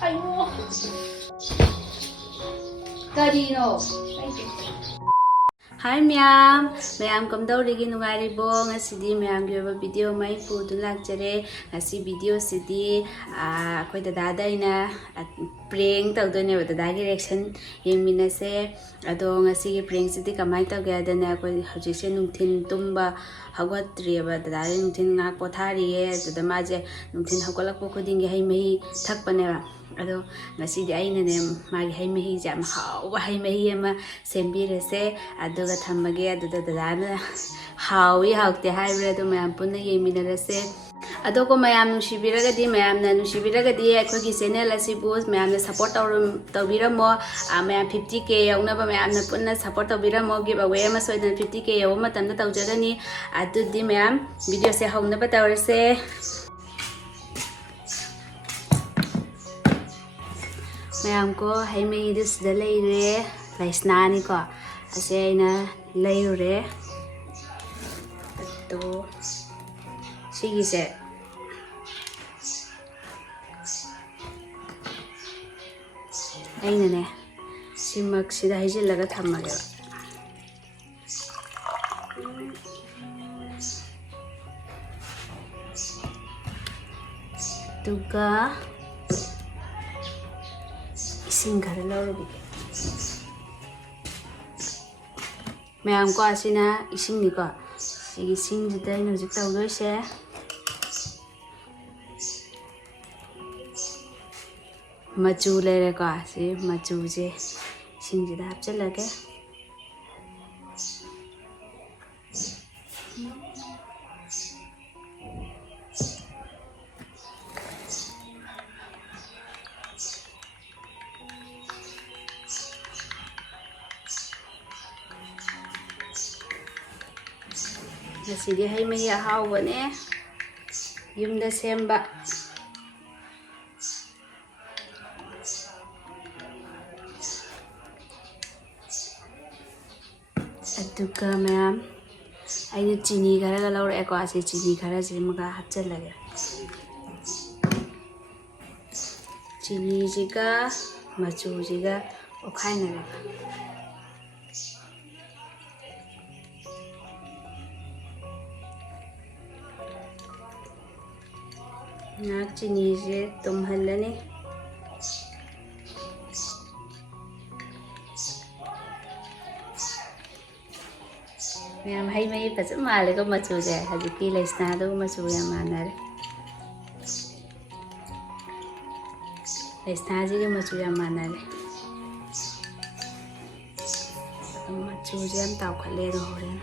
아이고. 까리노. Hi ma'am kamdawrigi nungairibo ngasidi ma'am gi oba video mai pudu lakjare ngasi video sidi akhoi dada daina prank tawdone ba dada gi reaction yengminase ado ngasi gi prank sidi kamai tawge adana akhoi hojise nungthin tumba hawatri ba dada gi nungthin ngak pothariye dada maje nungthin hawgalakpo khudingi hai mai thakpane ba ado ngasi di aina ne magi hai mai jam hawa hai mai ama sembirese aduga thamage aduda dadana hawi hawte haibre adu mayam punna yeminarase ado ko mayam nushibiragadi mayam na nushibiragadi akhoi gi channel asibu mayam na support tawbiramo mayam 50k yaunaba mayam na punna support tawbiramo giveaway ama soidan 50k yaw matamda tawjagani adudi mayam video se hawnaba tawrase mayam ko hai mai dis da leire laisnani ko ase aina leire to sigi se aina ne simak sida hijilaga thamage tuga Singkara lalu bikin. Mayam ko asina ising ni ko. Ising jeda ini hujik tahu guys ya. Machu lere ko asi machu je ising jeda hapchal lage. Nasidi hai mai hawa ne yumda semba aduga mayam aina chini khara ga laure ko ase chini khara se maga hapchalage chini jiga machu jiga okhaina Nak chini je tumhalane Mayam hai mai pa male ko machu je hajiki laisna do machu ya manare laisna ji ke machu ya manare machu je am taw khale ro hore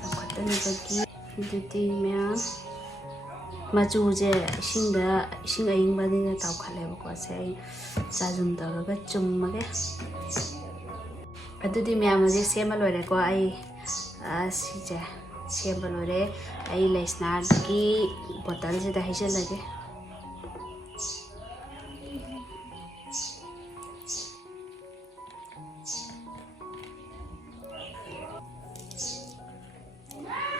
taw khatani bagi duti mayam Machu je ising aying badina taw khale ko se chajum tawraga chummage adudi myam je sema lore ko ai si je sema lore ai laisna ki bottle je da hise lage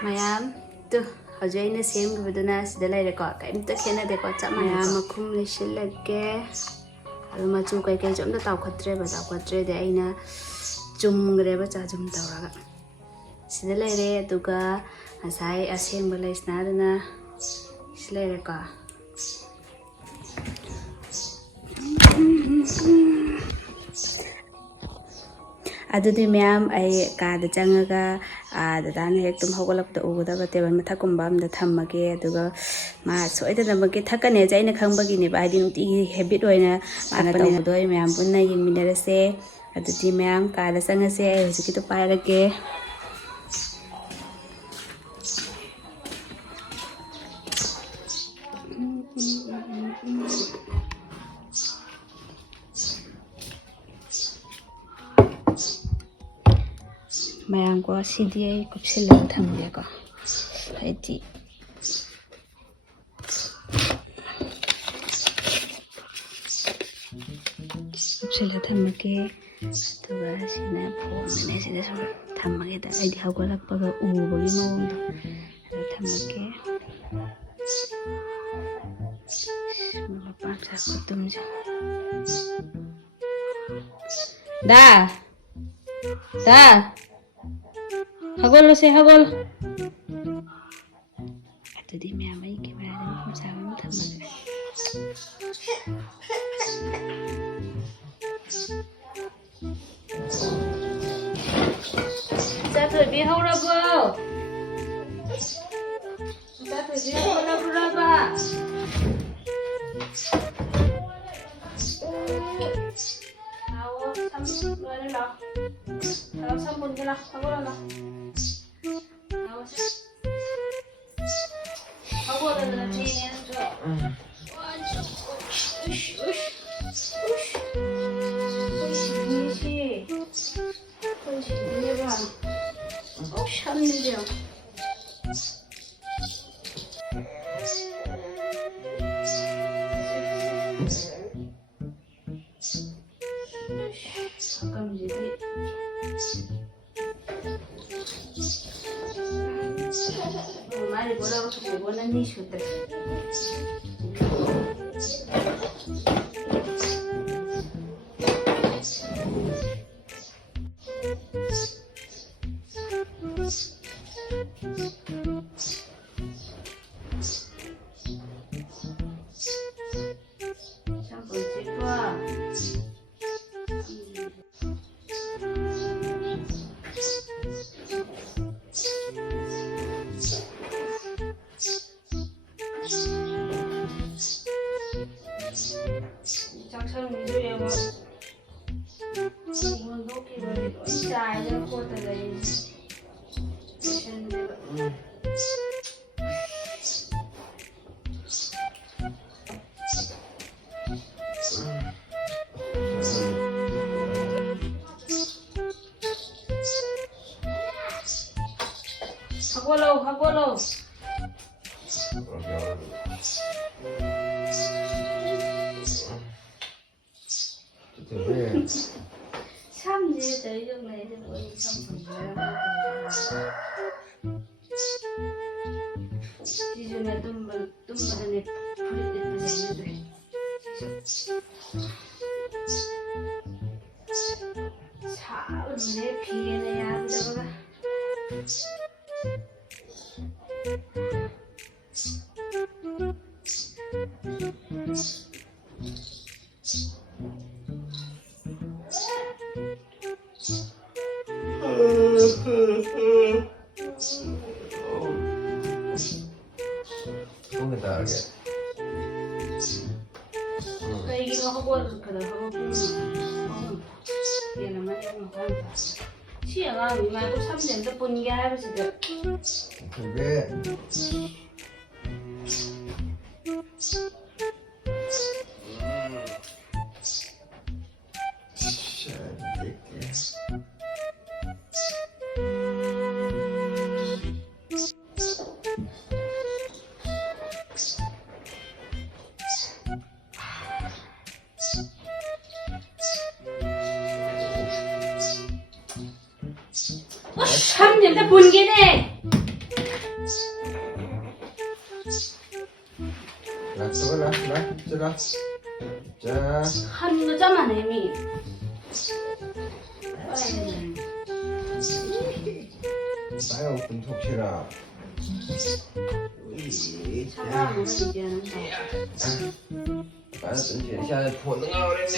mayam tu Ajaina same gudana sidalai record kaim ta khena de ko chama ya makhum le shilage adu machu kai kai jom da taw khatre ba taw khatre de aina chum gre ba cha jum tawraga sidalai re aduga asai asem balai snadana silai record adudi mayam ai ka da changaga dadana hek tum hogolap da uguda ba tebal mathakumba amda thammage aduga ma soida mage thakane jaina khangbagi ne ba din ti habit oina mana tawdoi mayam punna yingminarase adudi mayam ka da changase ai hojiki to pairage mayam ko CDA kupsila thamge ko haiti kupsila thamge tuga sina phone ne sida so thamge da ai hawgalak paga ubagi mo thamge 콧등 좀. 나 hagol se hagol adudi mẹ mấy cái bà đừng không sao lắm thật mà ta thử đi hâu ra vô ta thử đi hâu ra ba nào xong rồi đi nào nào xong buồn cái nào hagol nào nào hagol'ın çiğneyen çok. Uş. Nişi. Niye bak? Uş hamdiliyor. Bakalım dedi. Mari bola waktu bola ni sudah. Sampai siapa? Chắc ví dụ mà muốn lúc thì mà đổi dài cho cô từ đây chân này vậy. hagolo. 참 이제 저희 동네 이제 거의 참 지중에 뜸물에 불이 뜨지 않는데 사흘에 비에내야 되더라. Kayak gini aku buat kadang aku ya namanya makan siang ah lima aku sampai jam pun ya harus itu. 참 진짜 본게네. 한 거잖아 이미. 나야 어떤 톡치라. 차가 뭐가 얘기하는데. 나는 던지 샤에 포능아 그랬네.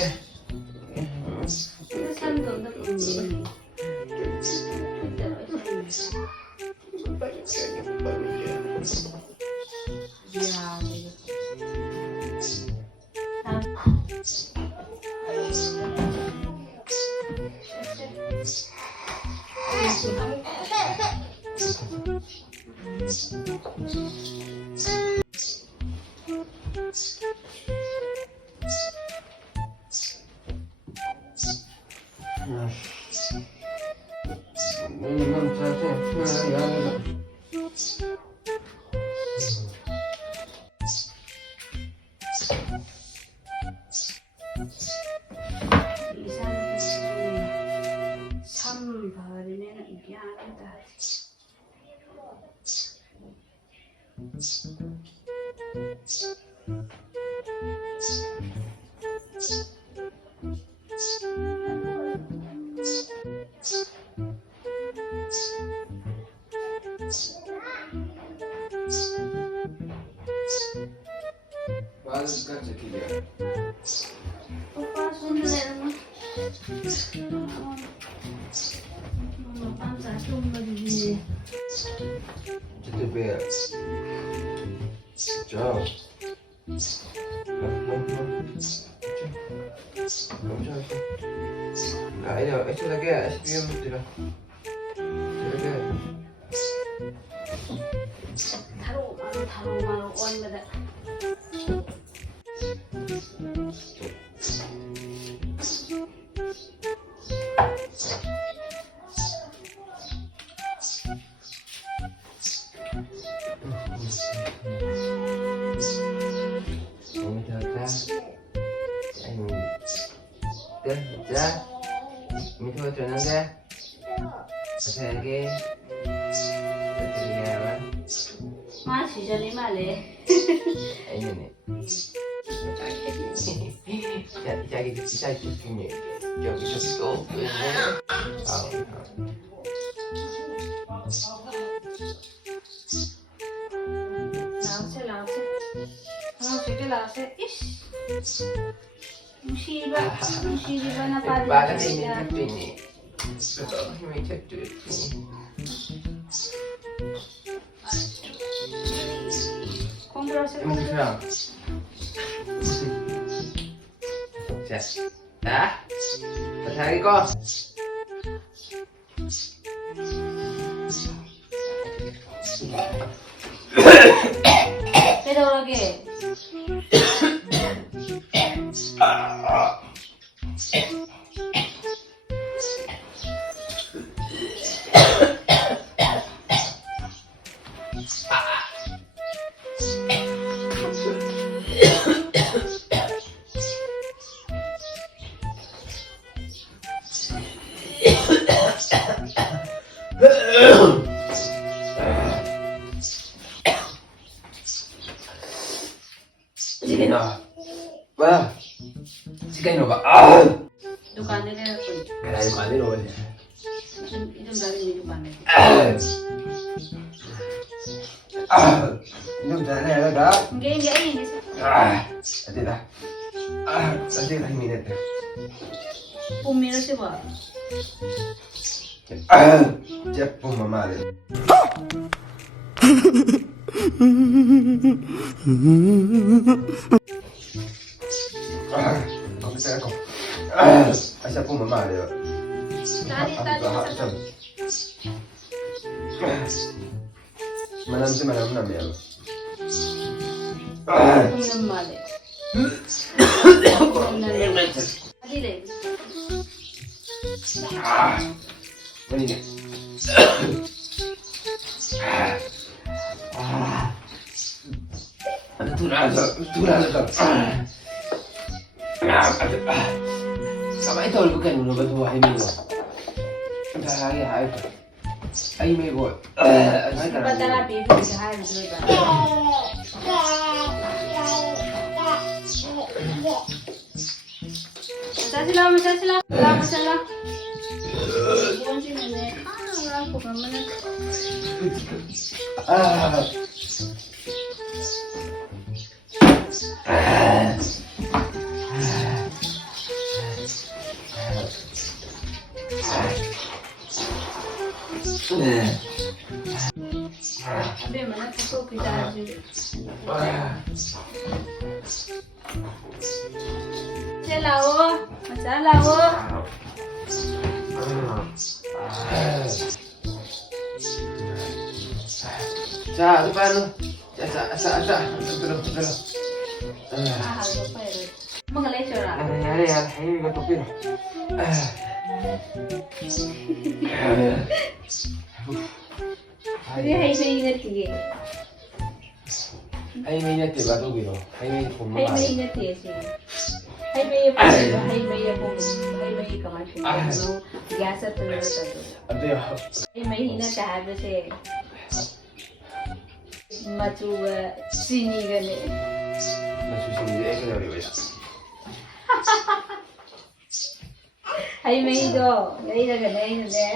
산도 없는 이야, 참 버리면 이게 아니다. Balas ka sa kaya. Papasok na lang. Papasok na din. Jadi biar. Ciao. Ah, ini itu lagi ya, SPM itu lah. Taruh malu on beda. Minta macam mana? Pasal lagi. Terlihat apa? Machi jadi male. Ini ni. Jadi kita ni. Jadi kita tu. Lause. Ish. Musibah na pala. Bakit ini kita ni? Betul, ini kita ni. Ini serang. Dah? Pasal lagi kau? Pero lagi. Sige na. Ba? Sige na ba? Dukaan na rin ako. Kaya yung kanino ba niya? Itong galing ni dukaan na. Inom na na ba? Hindi. Ati na. Ati na, minute. Pumira siya ba? Jeff po mamali. Bisa ako. Asya po mamali. Tali. Manam na meron. Pumira mali. Adilay. Manini. Tulala ka. Sama ito, bukan mo ba ito ay mo? Ay ka. Ay may boy. Padala baby sa hayo diba? Masasila. Bukan sih nenek. Aku kamu Abi mana tuh kita aja. Masalah. Sa, paano? Sa. Tulog. Lupa ya. Mga lecture ah. Ano nangyari yan? Ay, matupin. Jadi hai may ingat sige. Ay, may ingat diba? Tubig, no? Ay, may Hai may ingat ya sih. Hai may kamar sih. No, biasa terus. Ano yun? Hai may ingat habis sih. MACHU sini gane. ꯃꯆꯨꯁꯤꯡꯁꯦ ꯑꯩ ꯀꯩꯗꯧꯔꯤꯕ ꯍꯩ ꯃꯍꯤꯗꯣ ꯂꯩꯔꯒꯅꯦ ꯑꯩꯅꯅꯦ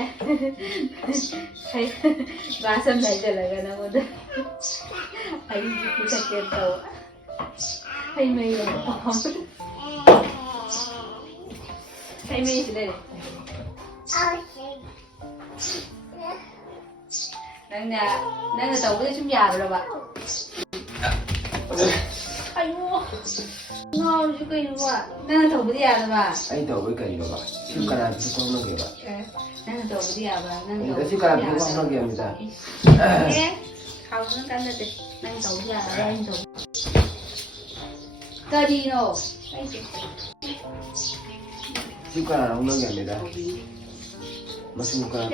glass ꯑꯃ ꯂꯩꯁꯤꯜꯂꯒ ꯅꯉꯣꯟꯗ ꯑꯩꯁꯨ ꯄꯤꯊꯛꯀꯦ ꯇꯧꯕ ꯍꯩ ꯃꯍꯤꯗꯣ ꯍꯩ ꯃꯍꯤꯁꯤ ꯂꯩꯔꯦ ꯅꯪꯅ ꯇꯧꯕꯗ ꯁꯨꯝ ꯌꯥꯕ꯭ꯔꯕ ꯑꯩꯌꯣ ꯉꯥꯎꯔꯤꯁꯨ ꯀꯩꯅꯣꯕ ꯅꯪꯅ ꯇꯧꯕꯗꯤ ꯌꯥꯗꯕ ꯑꯩ ꯇꯧꯕꯩ ꯀꯔꯤꯕaba ꯁꯤ ꯀꯅꯥꯗꯁꯨ ꯄꯥꯎꯅꯒꯦꯕ ꯅꯪꯅ ꯇꯧꯕꯗꯤ ꯌꯥꯕ ꯅꯪ ꯁꯤ ꯀꯅꯥꯗꯁꯨ ꯄꯥꯎꯅꯒꯦ ꯑꯃꯤꯇ ꯍꯥꯎꯗꯅ ꯀꯥꯟꯅꯗꯦ ꯅꯪ ꯇꯧꯕꯗꯤ ꯌꯥꯔꯣꯏ ꯑꯩꯅ ꯇꯧꯕ ꯀꯔꯤꯅꯣ ꯑꯩꯁꯦ ꯁꯤ ꯀꯅꯥꯅ ꯍꯧꯅꯒꯦ ꯑꯃꯤꯇ ꯃꯆꯨ ꯀꯅꯥ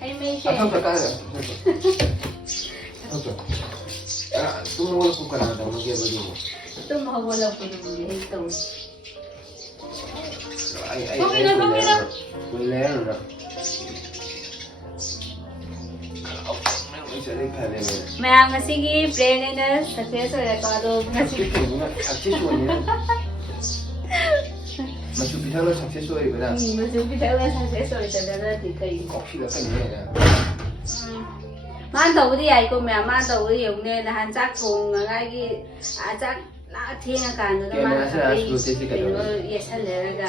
ꯍꯩ ꯃꯍꯤꯁꯦ ꯇꯨꯝ ꯍꯧꯒꯠꯂꯛꯄ ꯀꯅꯥꯅ ꯇꯧꯅꯒꯦꯕ ꯑꯗꯨꯕꯨ ꯇꯨꯝ ꯍꯧꯒꯠꯂꯛꯄꯗꯨꯕꯨꯗꯤ ꯑꯩ ꯇꯧꯏ ꯂꯩꯔꯔꯨꯔ ꯃꯌꯥꯝ ꯉꯁꯤꯒꯤ ꯄ꯭ꯔꯦꯡ ꯑꯩꯅ ꯁꯛꯁꯦꯁ ꯑꯣꯏꯔꯦꯀꯣ ꯑꯗꯣ ꯉꯁꯤ ꯃꯆꯨ ꯄꯤꯊꯛꯅ ꯁꯛꯁꯦꯁ ꯑꯣꯏꯔꯤꯕꯔꯥ ꯃꯆꯨ ꯄꯤꯊꯛꯅ ꯁꯛꯁꯦꯁ ꯑꯣꯏꯗꯅꯗꯤ ꯀꯩ ꯀꯣꯛꯁꯤꯜꯂꯛꯀꯅꯤꯅꯦ ꯃꯥꯅ ꯇꯧꯕꯗꯤ ꯌꯥꯏꯀꯣ ꯃꯌꯥꯝ ꯃꯥꯅ ꯇꯧꯕꯗꯤ ꯌꯦꯡꯉꯨꯅꯦ ꯅꯍꯥꯟ ꯆꯥꯛ ꯊꯣꯡꯉꯉꯥꯏꯒꯤ ꯆꯥꯛ ꯊꯦꯡꯉꯀꯥꯟꯗꯨꯗ ꯃꯥꯅ ꯈꯥꯕꯩ ꯀꯩꯅꯣ ꯌꯦꯠꯁꯜꯂꯔꯒ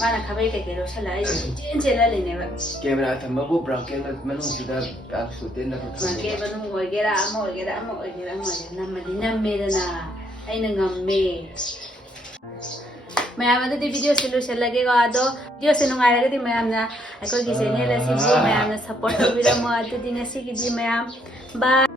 ꯃꯥꯅ ꯈꯥꯕꯩ ꯀꯩꯀꯩ ꯂꯧꯁꯜꯂ ꯑꯩꯁꯨ ꯆꯦꯜꯍꯜꯂꯤꯅꯦꯕ ꯀꯦꯃꯦꯔꯥ ꯊꯝꯕꯕꯨ ꯕ꯭ꯔꯥꯎꯀꯦꯠ ꯃꯅꯨꯡꯁꯤꯗ ꯁꯨꯇꯦꯟꯗ ꯕ꯭ꯔꯥꯎꯀꯦꯠ ꯃꯅꯨꯡ ꯑꯣꯏꯒꯦꯔꯥ ꯑꯃ ꯑꯣꯏꯒꯦꯔꯥ ꯅꯝꯃꯗꯤ ꯅꯝꯃꯦꯗꯅ ꯑꯩꯅ ꯉꯝꯃꯦ ꯃꯌꯥꯝ ꯑꯗꯨꯗꯤ ꯚꯤꯗꯤꯑꯣꯁꯦ ꯂꯣꯏꯁꯤꯜꯂꯒꯦꯀꯣ ꯑꯗꯣ ꯚꯤꯗꯤꯑꯣꯁꯦ ꯅꯨꯡꯉꯥꯏꯔꯒꯗꯤ ꯃꯌꯥꯝꯅ ꯑꯩꯈꯣꯏꯒꯤ ꯆꯦꯅꯦꯜ ꯑꯁꯤꯕꯨ ꯃꯌꯥꯝꯅ ꯁꯞꯄꯣꯔꯠ ꯇꯧꯕꯤꯔꯝꯃꯣ ꯑꯗꯨꯗꯤ ꯉꯁꯤꯒꯤꯗꯤ ꯃꯌꯥꯝ ꯕꯥꯏ